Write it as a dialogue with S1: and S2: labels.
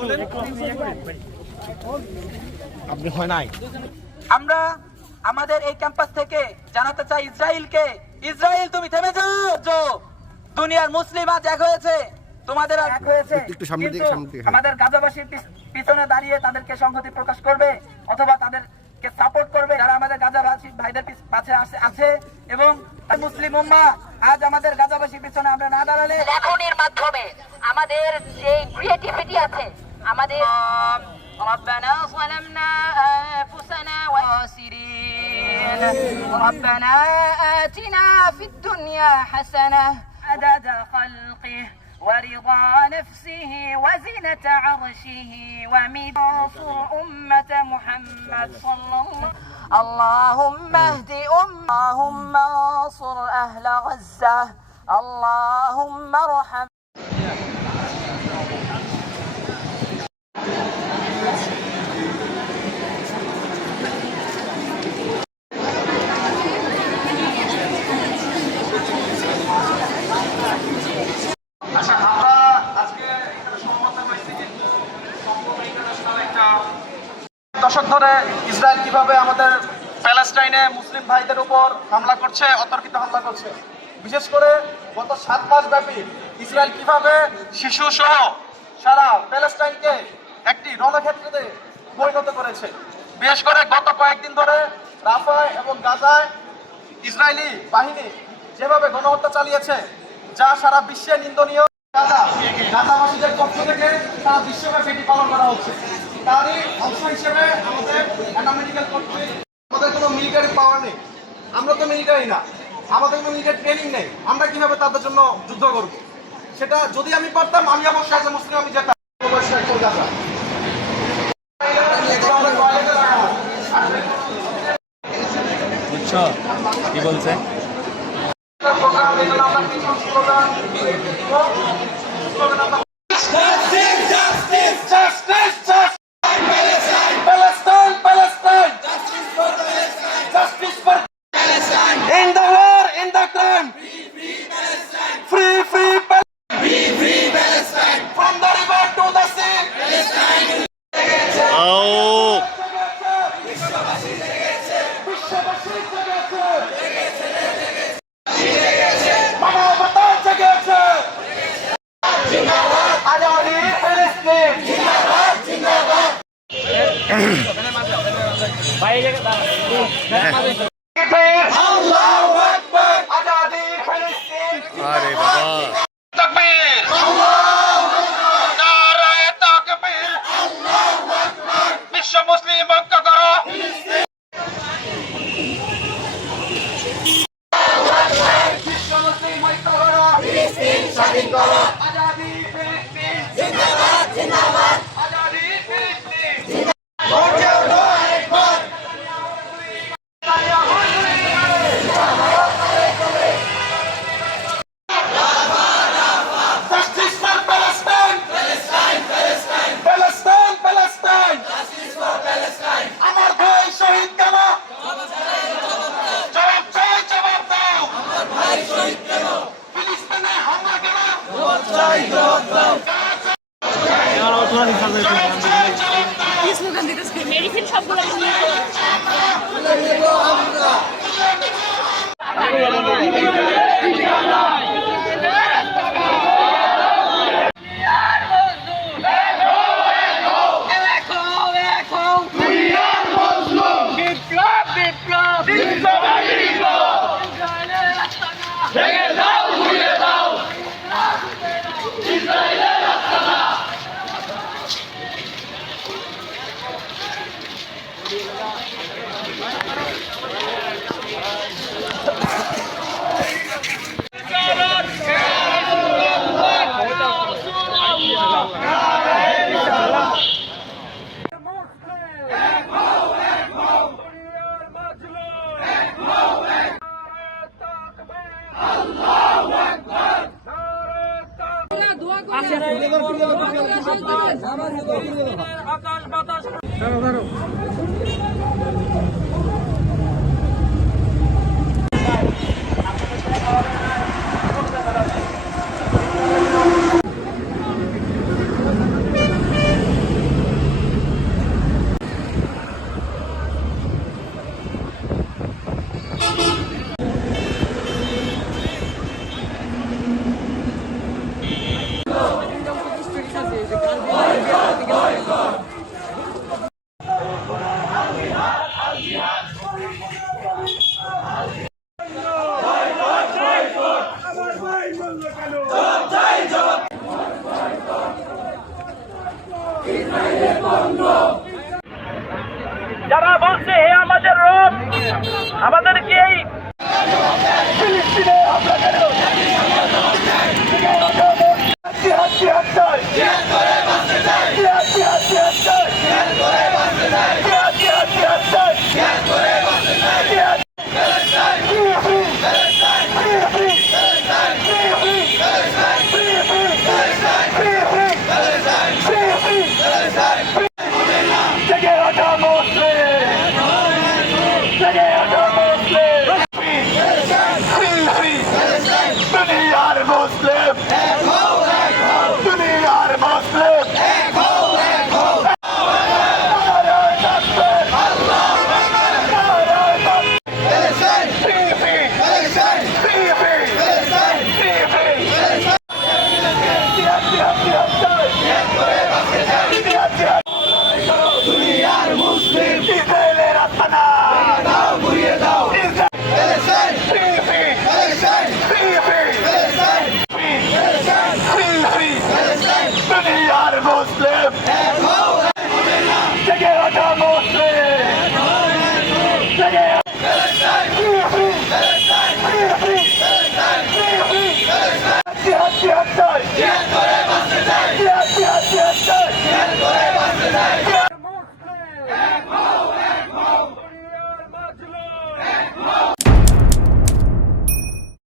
S1: বলেন।
S2: আপনি হয় নাই।
S3: আমরা আমাদের এই ক্যাম্পাস থেকে জানাতে চাই ইসরায়েলকে। ইসরায়েল তুমি থেমে যাও দুনিয়ার মুসলিম আজ এক হয়েছে। তোমাদের এক হয়েছে।
S2: একটু সামনে দিকে, সামনে দিকে, হ্যাঁ।
S3: আমাদের গাজাবাসীর পিছনে দাঁড়িয়ে তাদেরকে সংহতি প্রকাশ করবে অথবা তাদেরকে সাপোর্ট করবে যারা আমাদের গাজাবাসী ভাইদের পিছ- পাশে আসে- আছে এবং মুসলিম উম্মা আজ আমাদের গাজাবাসীর পিছনে আমরা না দাঁড়ালে
S4: লেখনের মাধ্যমে আমাদের যে ক্রিয়েটিভিটি আছে আমাদের ربنا ظلمنا أنفسنا وخاسرين ربنا آتنا في الدنيا حسنة عدد خلقه ورضا نفسه وزنة عرشه ومنصر أمة محمد صلى الله اللهم اهد أم اللهم انصر أهل غزة اللهم ارحم
S1: দশক ধরে ইসরায়েল কীভাবে আমাদের প্যালেস্টাইনে মুসলিম ভাইদের উপর হামলা করছে, অতর্কিত হামলা করছে? বিশেষ করে গত সাত মাস ব্যাপী ইসরায়েল কীভাবে শিশু সহ সারা প্যালেস্টাইনকে একটি রণক্ষেত্রে পরিণত করেছে? বিশেষ করে গত কয়েকদিন ধরে রাফায় এবং গাজায় ইসরায়েলি বাহিনী যেভাবে গণহত্যা চালিয়েছে, যা সারা বিশ্বে নিন্দনীয়। গাজা, গাজাবাসীদের পক্ষ থেকে সারা বিশ্বব্যাপী এটি পালন করা হচ্ছে। তারই অংশ হিসেবে আমাদের অ্যানামেডিক্যাল কর্তৃক আমাদের কোনো মিলিটারি পাওয়ার নেই। আমরা তো মিলিটারি না। আমাদের কোনো মিলিটারি ট্রেনিং নেই। আমরা কীভাবে তাদের জন্য যুদ্ধ করব? সেটা যদি আমি পারতাম আমি অবশ্যই as মুসলিম আমি যেতাম। যেতাম।
S5: বুঝছ? কি বলছে? আরে বাবা। আকাশ বাতাস।